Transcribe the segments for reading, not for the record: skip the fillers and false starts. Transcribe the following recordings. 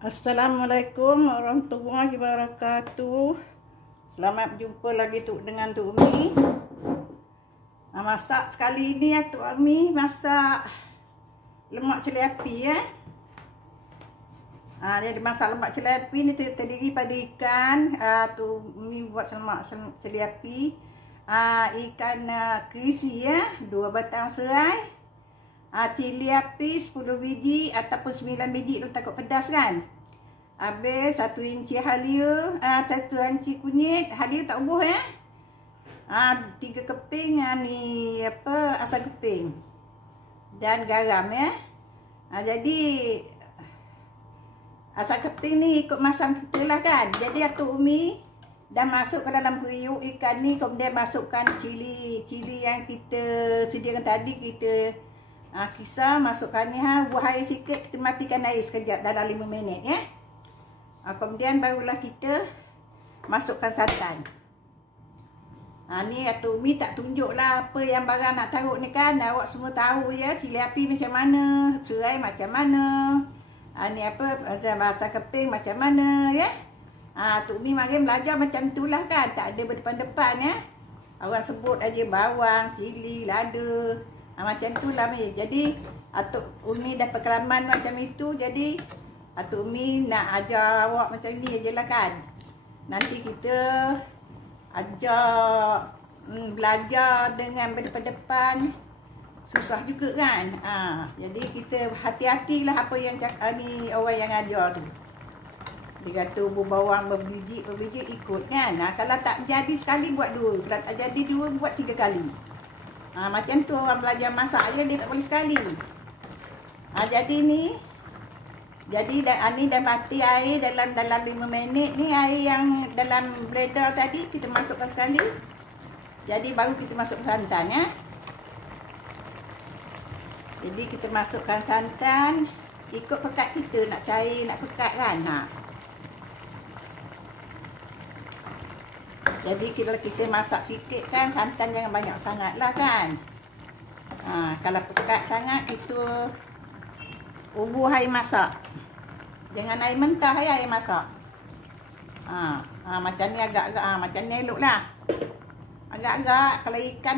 Assalamualaikum warahmatullahi wabarakatuh. Selamat berjumpa lagi dengan Tok Umi. Masak sekali ni ya Tok Umi, masak lemak cili api ya. Dia masak lemak cili api ni terdiri pada ikan. Tok Umi buat lemak cili api. Ikan kerisi ya, 2 batang serai. Cili api 10 biji ataupun 9 biji letak takut pedas kan. Habis 1 inci halia, 1 inci kunyit, halia tak ubuh ya. 3 keping ni asam keping. Dan garam ya. Jadi asam keping ni ikut masam kita lah kan. Jadi Tok Umi dah masuk ke dalam periuk ikan ni, kemudian masukkan cili yang kita sediakan tadi, kita kisar, masukkan ni buah air sikit, kita matikan air sekejap dalam 5 minit ya. Kemudian barulah kita masukkan santan. Ni Tok Umi tak tunjuk lah apa yang barang nak taruh ni kan. Awak semua tahu ya, cili api macam mana, serai macam mana, ni macam keping macam mana ya. Tok Umi mari belajar macam itulah kan, tak ada berdepan-depan ya. Orang sebut aja bawang, cili, lada, macam itulah Mi. Jadi Tok Umi dah pengalaman macam itu, jadi Tok Umi nak ajar awak macam ni ajalah kan. Nanti kita ajar belajar dengan berdepan-depan susah juga kan. Jadi kita hati-hatilah apa yang ni orang yang ajar tu. Dia kata bawang berbiji ikut kan. Kalau tak jadi sekali buat 2, kalau tak jadi 2 buat 3 kali. Macam tu orang belajar masak je, dia tak boleh sekali. Jadi ni dah mati air dalam 5 minit ni. Air yang dalam blender tadi kita masukkan sekali. Jadi baru kita masukkan santan ya. Jadi kita masukkan santan ikut pekat kita, nak cair nak pekat kan. Jadi kalau kita masak sikit kan, santan jangan banyak sangat lah kan. Kalau pekat sangat, kita ubur air masak. Jangan air mentah ya, air masak. Macam ni agak-agak, macam ni elok lah. Agak-agak, kalau ikan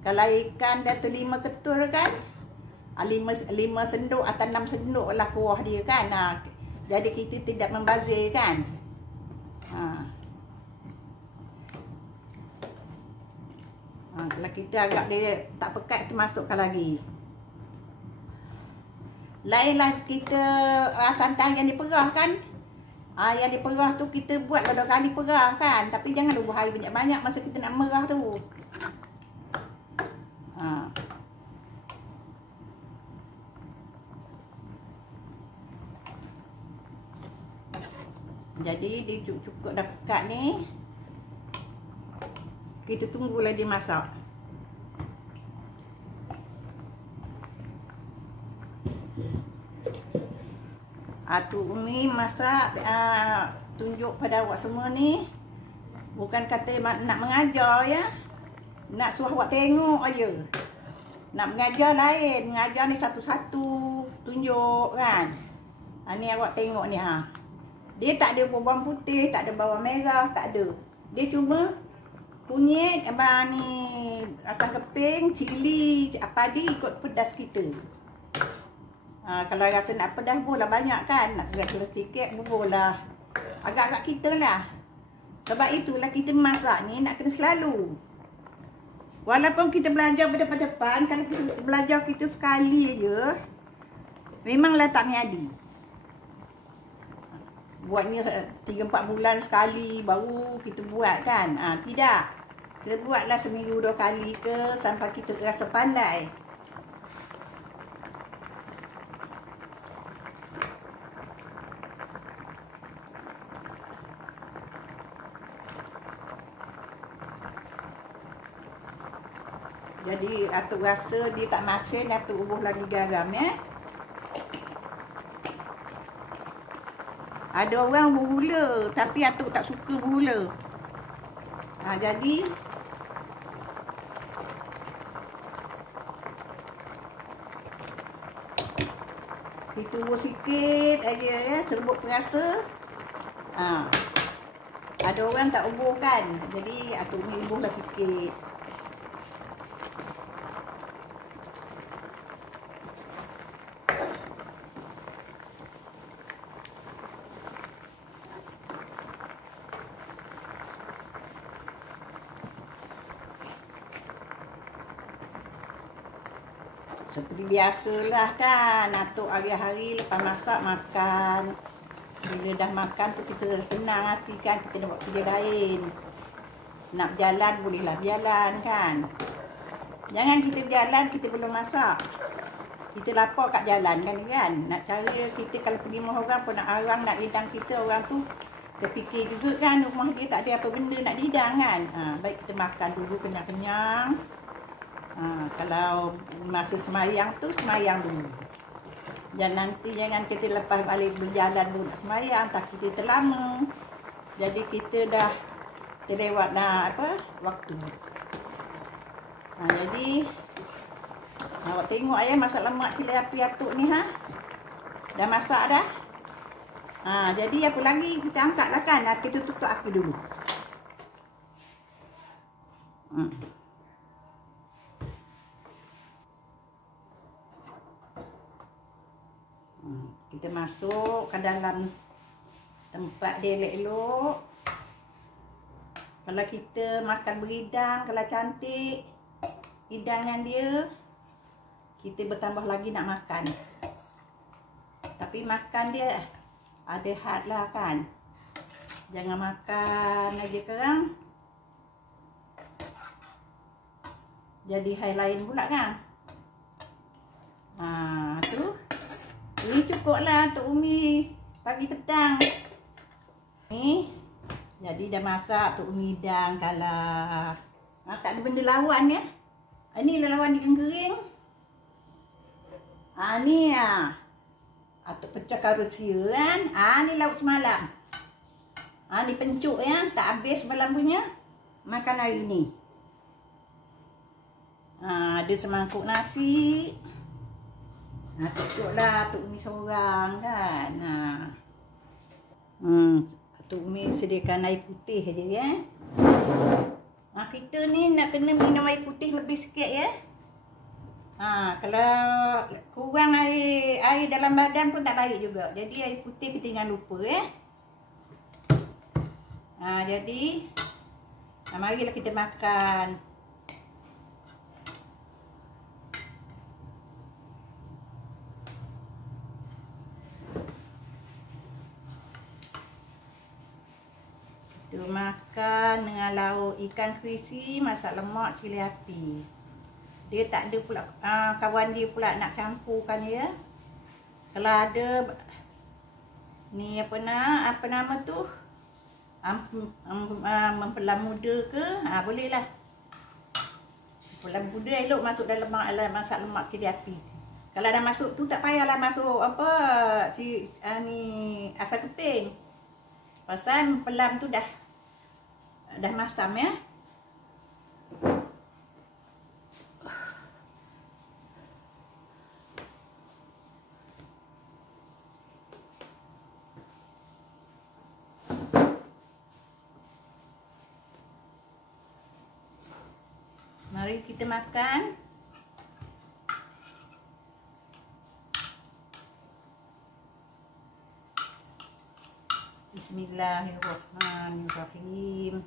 kalau ikan dia tu 5 ketul kan, 5 sendok atau 6 sendok lah kuah dia kan. Jadi kita tidak membazir kan. Kalau kita agak dia tak pekat, kita masukkan lagi. Lainlah kita santan yang diperah kan. Yang diperah tu kita buat 2 kali perah kan. Tapi jangan ubah air banyak-banyak masa kita nak merah tu. Jadi dia cukup dah pekat ni. Kita tunggulah dia masak. Tok Umi masak tunjuk pada awak semua ni. Bukan kata nak mengajar ya. Nak suruh awak tengok aja. Nak mengajar lain. Mengajar ni satu-satu tunjuk kan. Ni awak tengok ni Dia tak ada bawang putih, tak ada bawang merah, tak ada. Dia cuma kunyit, ni asam keping, cili, padi ikut pedas kita. Kalau rasa nak pedas boleh banyak kan, nak serat-serat sikit boleh agak-agak kita lah. Sebab itulah kita masak ni nak kena selalu. Walaupun kita belajar berdepan-depan, kalau kita belajar kita sekali je, memanglah tak miadi. Buatnya 3-4 bulan sekali baru kita buat kan. Tidak. Kita buatlah seminggu 2 kali ke sampai kita rasa pandai. Jadi Atuk rasa dia tak masin, Atuk ubuh lagi garam ya. Ada orang bergula, tapi Atuk tak suka bergula. Jadi Kita ubur sikit aja ya, serbuk perasa. Ada orang tak ubur kan. Jadi Atuk Umi uburlah sikit. Seperti biasalah kan, Atuk hari-hari lepas masak makan. Bila dah makan tu kita senang hati kan, kita nak buat kerja lain. Nak berjalan bolehlah berjalan kan. Jangan kita berjalan kita belum masak. Kita lapar kat jalan kan. Nak cara kita kalau pergi rumah orang pun nak arang, nak hidang kita, orang tu terfikir juga kan rumah dia tak ada apa benda nak hidang kan. Baik kita makan dulu kenyang-kenyang. Kalau masa semayang tu, semayang dulu. Dan nanti jangan kita lepas balik berjalan dulu nak semayang, tak kita terlama. Jadi kita dah terlewat dah waktu. Jadi awak tengok ya masak lemak cili api Atuk ni dah masak dah. Jadi apa lagi kita angkatlah kan. Kita tutup api dulu. Kita masuk ke dalam tempat dia elok-elok. Kalau kita makan berhidang, kalau cantik hidangan dia, kita bertambah lagi nak makan. Tapi makan dia ada had lah kan. Jangan makan aja kerang jadi hal lain pula kan. Tu ini cukup lah Tok Umi pagi petang. Ni jadi dah masak Tok Umi hidang kalau tak ada benda lawan ya. Ini lawan ikan kering. Ni Atuk pecah karusia kan. Ni lauk semalam. Ni pencuk ya, tak habis semalam punya. Makan hari ni. Ada semangkuk nasi. Cukup lah Tok Umi seorang kan. Tok Umi sediakan air putih saja ya. Kita ni nak kena minum air putih lebih sikit ya. Kalau kurang air dalam badan pun tak baik juga. Jadi air putih kita jangan lupa ya. Jadi marilah kita makan. Kita makan dengan lauk ikan krisi masak lemak cili api. Dia tak ada pula kawan dia pula nak campurkan ya. Kalau ada ni apa nama tu? Mempelam muda ke? Boleh lah. Mempelam muda elok masuk dalam masak lemak cili api. Kalau dah masuk tu tak payahlah masuk ni asam keping. Pasal mempelam tu dah masam ya. Mari kita makan. Bismillahirrahmanirrahim.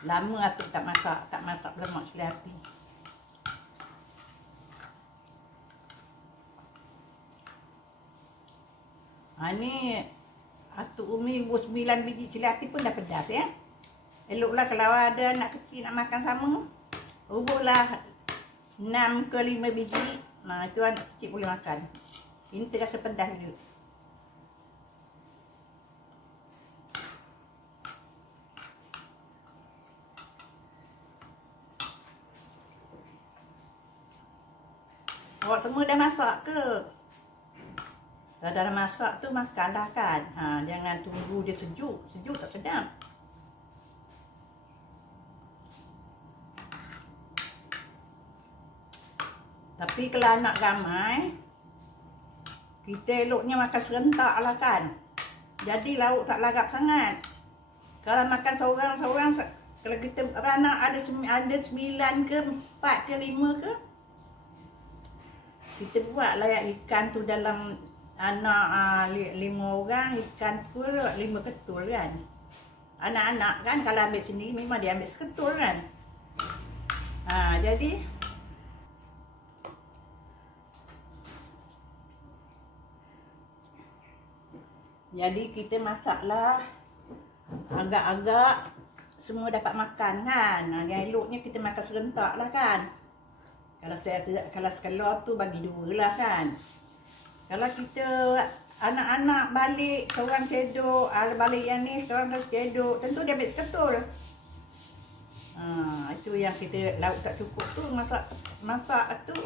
Lama Atuk tak masak lemak cili api. Ni Atuk Umi buat 9 biji cili api pun dah pedas ya. Eloklah kalau ada anak kecil nak makan sama, uburlah 6 ke 5 biji. Itu anak kecil boleh makan. Ini terasa pedas juga. Awak semua dah masak ke? Kalau dalam masak tu makanlah kan. Jangan tunggu dia sejuk. Sejuk tak sedap. Tapi kalau anak ramai, kita eloknya makan serentak lah kan. Jadi lauk tak lagap sangat. Kalau makan seorang-seorang, kalau kita beranak ada 9 ke 4 ke 5 ke, kita buat layak ikan tu dalam anak 5 orang, ikan tu 5 ketul kan. Anak-anak kan kalau ambil sendiri memang dia ambil seketul kan. Jadi kita masaklah agak-agak semua dapat makan kan. Yang eloknya kita makan serentak lah kan. Kalau sekeluar tu bagi 2 lah kan. Kalau kita anak-anak balik, seorang cedok, balik yang ni, seorang dah cedok, tentu dia ambil seketul. Itu yang kita lauk tak cukup tu, masak tu.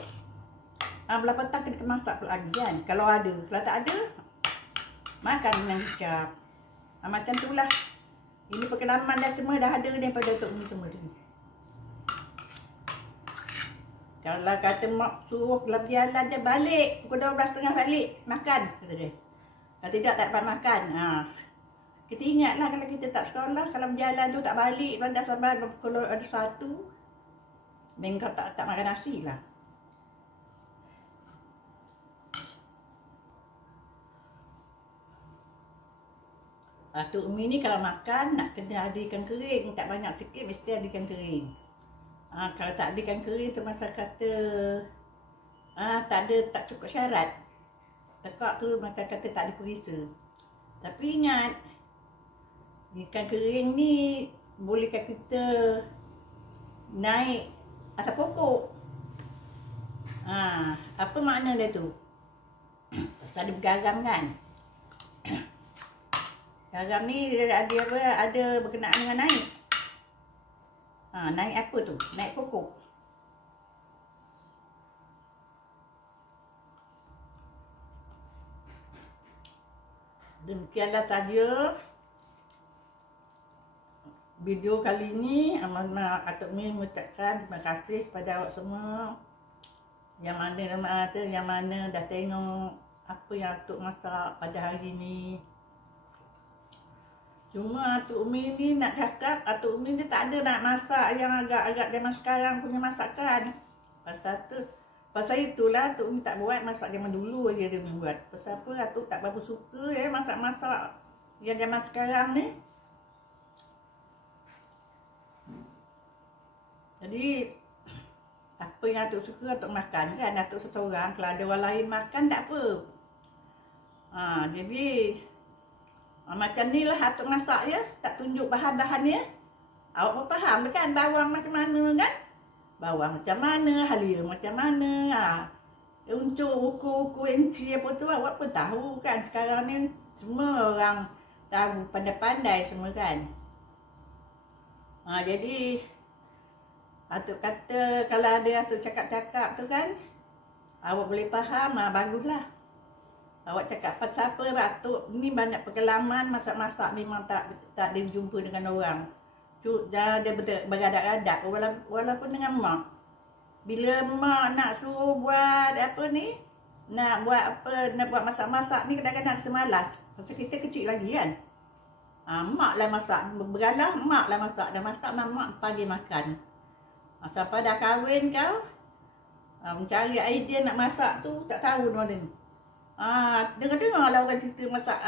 Belah petang kita masak lagi kan. Kalau ada, kalau tak ada, makan dengan hicap. Macam tu lah. Ini pengalaman dah semua dah ada daripada Tok Umi semua tu. Kalau kata mak suruh keluar jalan dia balik, pukul 12.30 balik, makan, kata dia. Kalau tidak tak dapat makan. Kita ingatlah kalau kita tak sekolah, kalau berjalan tu tak balik, dah sampai pukul 1, memang tak makan nasi lah. Tok Umi ni kalau makan nak kena ada ikan kering, tak banyak sikit mesti ada ikan kering. Kalau tak ada ikan kering tu masa kata tak cukup syarat. Tekak tu masa kata tak ada perisa. Tapi ingat, ikan kering ni bolehkan kita naik atas pokok. Apa makna dia tu? Pasal ada bergaram kan. Garam ni ada berkenaan dengan naik. Naik apa tu? Naik pokok. Demikianlah saja video kali ini. Tok Umi mengucapkan terima kasih kepada awak semua yang mana dah tengok apa yang Tok masak pada hari ini. Cuma Tok Umi ni nak cakap, Tok Umi ni tak ada nak masak yang agak-agak zaman sekarang punya masakan. Pasal itulah Tok Umi tak buat masak zaman dulu aja dia buat. Pasal apa Atuk tak berapa suka masak-masak yang zaman sekarang ni. Jadi apa yang Atuk suka Atuk makan kan. Atuk seseorang, kalau ada orang lain makan tak apa. Jadi macam ni lah Atuk masak ya. Tak tunjuk bahan-bahan ya. Awak pun faham kan bawang macam mana kan. Bawang macam mana, halia macam mana. Untuk ukur-ukur enci apa tu awak pun tahu kan. Sekarang ni semua orang tahu, pandai-pandai semua kan. Jadi Atuk kata kalau ada Atuk cakap-cakap tu kan, awak boleh faham, baguslah. Awak cakap pasal apa, Atuk ni banyak pengalaman masak-masak, memang tak ada jumpa dengan orang. Dia beradak-adak walaupun dengan mak. Bila mak nak suruh buat apa ni, nak buat masak-masak ni kadang-kadang semalas. Pasal kita kecil lagi kan. Mak lah masak, beralah mak lah masak. Dah masak mak panggil makan. Sampai dah kahwin kau, mencari idea nak masak tu tak tahu mana ni. Dengar-dengar lah orang cerita masak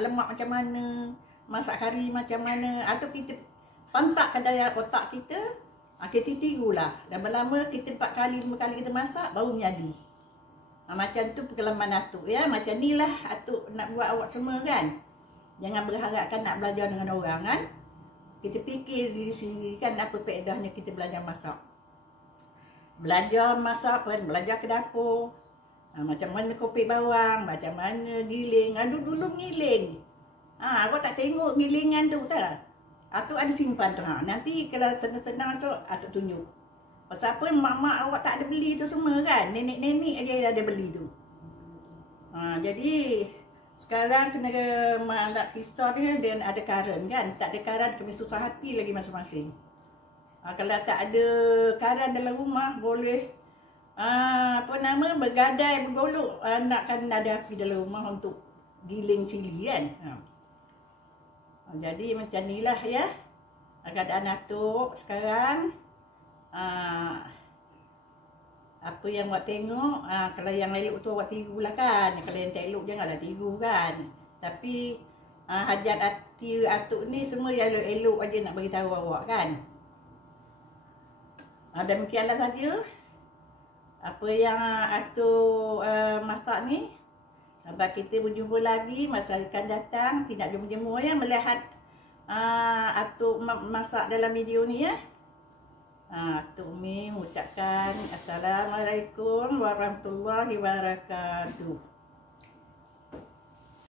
lemak macam mana, masak kari macam mana. Atau kita pantak ke daya otak kita, kita tirulah. Dan lama kita 4 kali 5 kali kita masak baru menjadi. Macam tu pengalaman Atuk ya. Macam ni lah Atuk nak buat awak semua kan. Jangan berharapkan nak belajar dengan orang kan. Kita fikir di sini kan apa faedahnya kita belajar masak. Belajar masak pun, belajar ke dapur. Macam mana kopi bawang, macam mana giling. Dulu mengiling. Awak tak tengok gilingan tu tak? Atuk ada simpan tu. Nanti kalau senang-senang tu Atuk tunjuk. Pasal apa mak-mak awak tak ada beli tu semua kan. Nenek-nenek aja ada beli tu. Jadi sekarang kena nak kisah ni dia ada karan kan. Tak ada karan kena susah hati lagi masing-masing. Kalau tak ada karan dalam rumah boleh bergadai bergolok nakkan ada api dalam rumah untuk giling cili kan. Jadi macam inilah ya keadaan atuk sekarang. Apa yang awak tengok, kalau yang elok tu awak tirulah kan. Kalau yang tak elok janganlah tiru kan. Tapi hajat hati atuk ni semua yang elok-elok aja nak beritahu awak kan. Demikianlah saja apa yang atuk masak ni. Sampai kita berjumpa lagi masa akan datang. Tidak jemu-jemu ya melihat atuk masak dalam video ni ya. Atuk Umi mengucapkan Assalamualaikum warahmatullahi wabarakatuh.